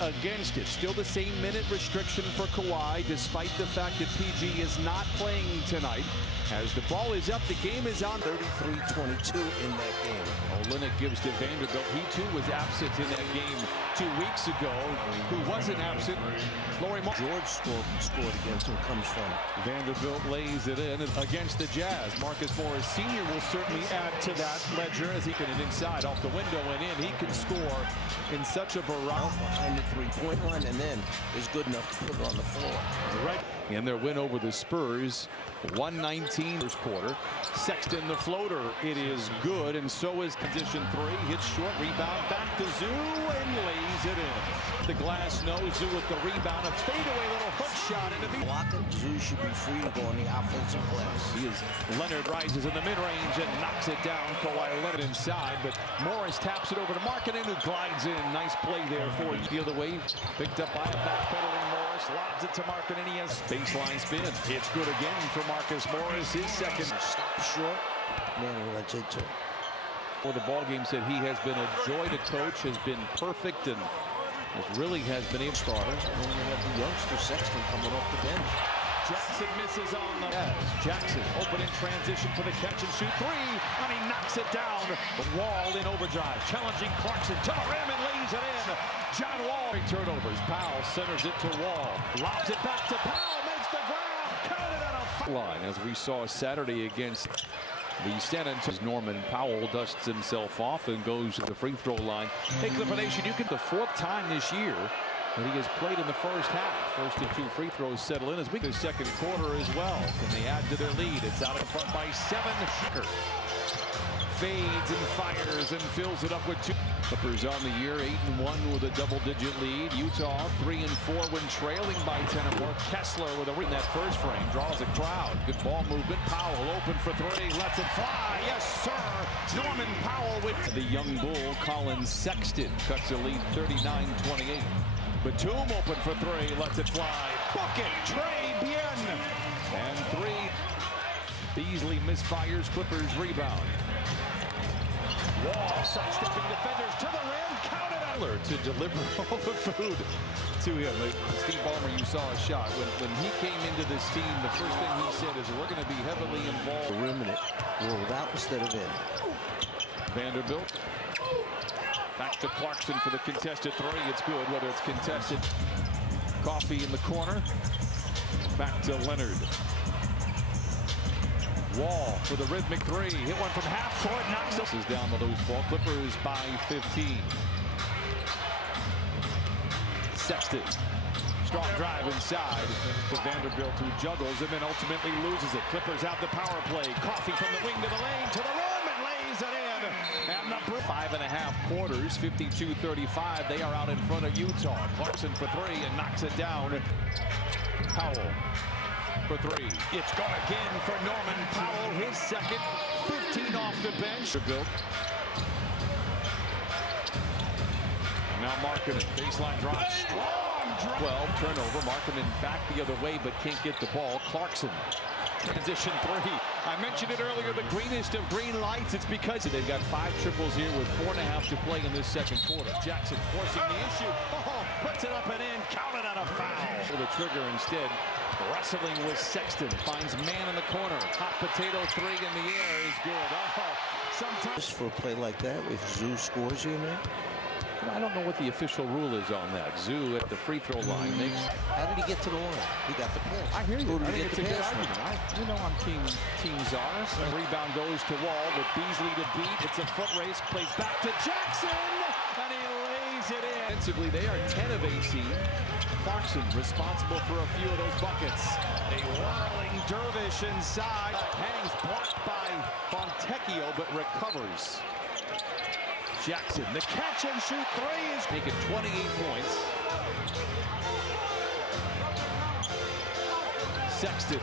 against it. Still the same minute restriction for Kawhi, despite the fact that PG is not playing tonight. As the ball is up, the game is on. 33-22 in that game. Olynyk gives to Vanderbilt. He too was absent in that game 2 weeks ago. Who wasn't absent? George scored against him, comes from. Vanderbilt lays it in against the Jazz. Marcus Morris Sr. will certainly add to that ledger as he can inside off the window and in. He can score in such a variety. Behind the three-point line and then is good enough to put it on the floor. Right. In their win over the Spurs, 119 first quarter. Sexton the floater. It is good, and so is position three. Hits short, rebound back to Zoo and lays it in. The glass knows Zoo with the rebound. A fadeaway little hook shot into the block. Zoo should be free to go on the offensive glass. He is. Leonard rises in the mid-range and knocks it down. Kawhi Leonard inside, but Morris taps it over to Markkanen, who glides in. Nice play there for him. The other way, picked up by a backpedaling Morris. Lobs it to Markkanen. He has baseline spin. It's good again for Marcus Morris. His second. Stop short. Man, that's it too. For the ball game, said he has been a joy to coach, has been perfect, and really has been a starter. And then you have the youngster Sexton coming off the bench. Jackson misses on the Jackson open in transition for the catch and shoot three, and he knocks it down. Wall in overdrive, challenging Clarkson to the rim and lays it in. John Wall. Big turnovers. Powell centers it to Wall, lobs it back to Powell, makes the grab, counted on a foul line, as we saw Saturday against the San Antonio. Norman Powell dusts himself off and goes to the free throw line. Hey, Clipper Nation, you get the fourth time this year that he has played in the first half. First of two free throws settle in as we go second quarter as well. Can they add to their lead? It's out in front by 7. Fades and fires and fills it up with 2. Clippers on the year 8-1 with a double-digit lead. Utah 3-4 when trailing by 10 or more. Kessler with a in that first frame draws a crowd. Good ball movement. Powell open for three, lets it fly. Yes, sir. Norman Powell with the young bull. Colin Sexton cuts the lead 39-28. Batum open for three, lets it fly. Bucket, Trey Bien. And 3. Beasley misfires, Clippers rebound. Wall sidestepping defenders to the rim, counted out to deliver all the food to him. Steve Ballmer, you saw a shot. When he came into this team, the first thing he said is we're going to be heavily involved. The rim in it, rolled out instead of in. Vanderbilt. Back to Clarkson for the contested three. It's good, whether it's contested. Coffee in the corner. Back to Leonard. Wall for the rhythmic three. Hit one from half court. Knocks us down the loose ball. Clippers by 15. Sexton. Strong drive inside to Vanderbilt, who juggles and then ultimately loses it. Clippers out the power play. Coffee from the wing to the lane to the rim and lays it in. And the 5.5 quarters, 52-35. They are out in front of Utah. Clarkson for three and knocks it down. Powell for three. It's gone again for Norman Powell. His second, 15 off the bench. Now Markkanen, baseline drop. Strong drop. 12 turnover. Markkanen back the other way, but can't get the ball. Clarkson. Transition three. I mentioned it earlier, the greenest of green lights. It's because they've got 5 triples here with 4.5 to play in this second quarter. Jackson forcing the issue. Oh, puts it up and in. Counted on a foul. For the trigger instead. Wrestling with Sexton. Finds man in the corner. Hot potato three in the air is good. Oh, sometimes for a play like that, if Zoo scores you, man. I don't know what the official rule is on that. Zoo at the free throw line makes. How did he get to the line? He got the pass. I hear you. I think it's a good pass argument. You know I'm team Czar. Rebound goes to Wall with Beasley to beat. It's a foot race. Plays back to Jackson, and he lays it in. Defensively, they are 10 of 18. Clarkson responsible for a few of those buckets. A whirling dervish inside. Hangs blocked by Fontecchio, but recovers. Jackson, the catch and shoot three is making 28 points. Sexton,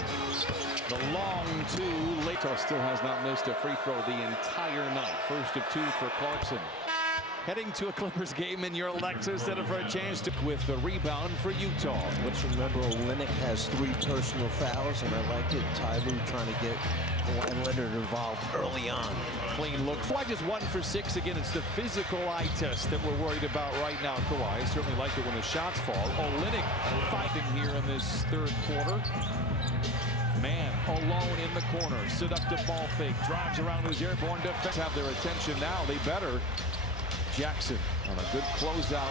the long two. Lato still has not missed a free throw the entire night. First of 2 for Clarkson. Heading to a Clippers game in your Lexus and for a chance to with the rebound for Utah. Let's remember, Olynyk has 3 personal fouls, and I like it. Ty Lue trying to get Kawhi Leonard involved early on. Clean look. Kawhi just 1 for 6. Again, it's the physical eye test that we're worried about right now. Kawhi certainly like it when the shots fall. Olynyk fighting here in this third quarter. Man alone in the corner. Seductive ball fake. Drives around his airborne defense. Have their attention now. They better. Jackson on a good closeout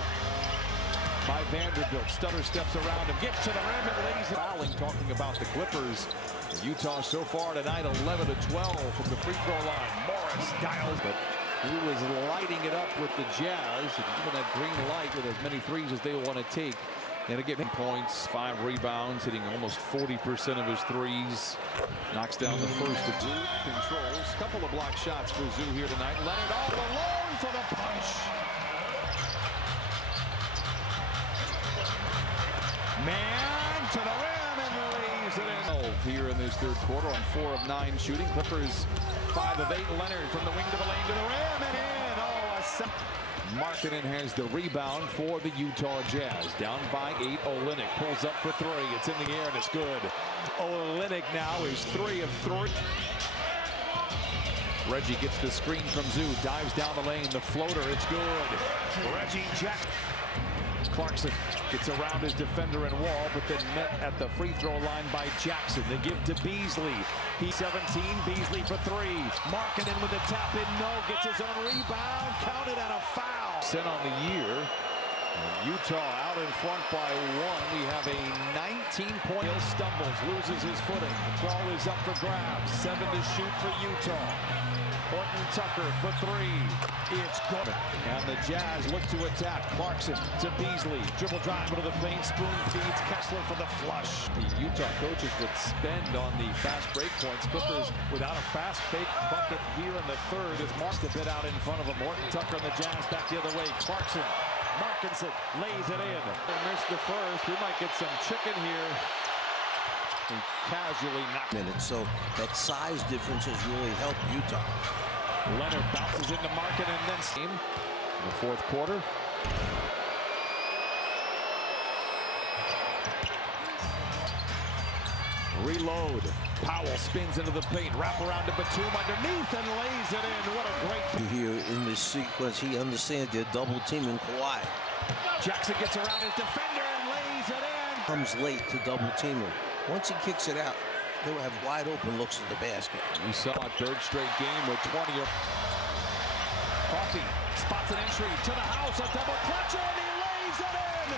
by Vanderbilt. Stutter steps around him. Gets to the rim and lays it. Fouling, talking about the Clippers. Utah so far tonight 11 to 12 from the free throw line. Morris dials, but he was lighting it up with the Jazz. And even that green light with as many threes as they want to take. And again, points, 5 rebounds, hitting almost 40% of his threes. Knocks down the first of Zoo. Controls. Couple of block shots for Zoo here tonight. Leonard all alone for the punch. Man to the rim and lays it in. Here in this third quarter on 4 of 9 shooting. Clippers 5 of 8. Leonard from the wing to the lane to the rim and in. Oh, a second. Markkanen has the rebound for the Utah Jazz. Down by 8. Olynyk pulls up for 3. It's in the air and it's good. Olynyk now is 3 of 3. Reggie gets the screen from Zoo. Dives down the lane. The floater. It's good. Reggie Jack. Clarkson gets around his defender and wall, but then met at the free throw line by Jackson. They give to Beasley. He's 17. Beasley for 3. Markkanen with the tap in. No. Gets his own rebound. Counted and a foul. Set on the year. And Utah out in front by 1. We have a 19-point. Hill stumbles, loses his footing. The ball is up for grabs. 7 to shoot for Utah. Horton Tucker for 3. It's good. And the Jazz look to attack. Clarkson to Beasley. Dribble drive into the paint. Spoon feeds Kessler for the flush. The Utah coaches would spend on the fast break points. Clippers without a fast break bucket here in the third is marked a bit out in front of him. Horton Tucker and the Jazz back the other way. Clarkson. Markinson lays it in. They missed the first. We might get some chicken here. And casually knocked minutes, so that size difference has really helped Utah. Leonard bounces into Markkanen and then in the fourth quarter. Reload. Powell spins into the paint. Wrap around to Batum underneath and lays it in. What a great. Here in this sequence, he understands they're double teaming Kawhi. Jackson gets around his defender and lays it in. Comes late to double team him. Once he kicks it out, they will have wide open looks at the basket. We saw a third straight game with 20. Coffee spots an entry to the house. A double clutch and he lays it in.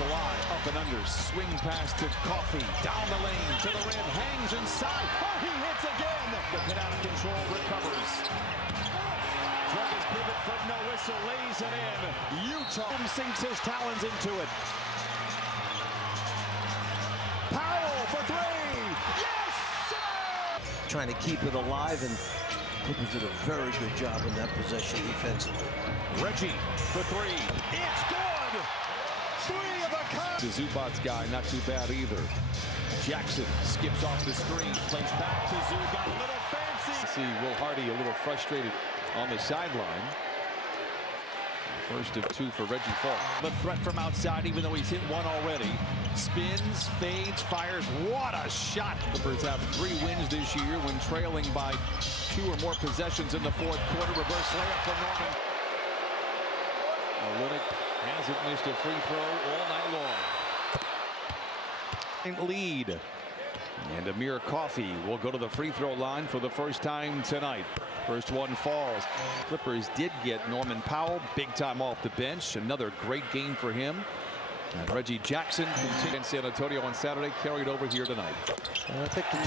Kawhi up and under. Swing pass to Coffee. Down the lane to the rim. Hangs inside. Oh, he hits again. The pin out of control recovers. Drug his pivot foot. No whistle. Lays it in. Utah sinks his talons into it. Powell for 3. Yes, sir! Trying to keep it alive, and Clippers did a very good job in that possession defensively. Reggie for 3. It's good! 3 of a kind. The Zubac's guy, not too bad either. Jackson skips off the screen, plays back to Zoo, got a little fancy. See Will Hardy a little frustrated on the sideline. First of 2 for Reggie Falk. The threat from outside, even though he's hit 1 already. Spins, fades, fires. What a shot! Clippers have 3 wins this year when trailing by 2 or more possessions in the fourth quarter. Reverse layup for Norman. Olynyk hasn't missed a free throw all night long. Lead. And Amir Coffey will go to the free throw line for the first time tonight. First one falls. Clippers did get Norman Powell big time off the bench. Another great game for him. And Reggie Jackson continued in San Antonio on Saturday, carried over here tonight. I think the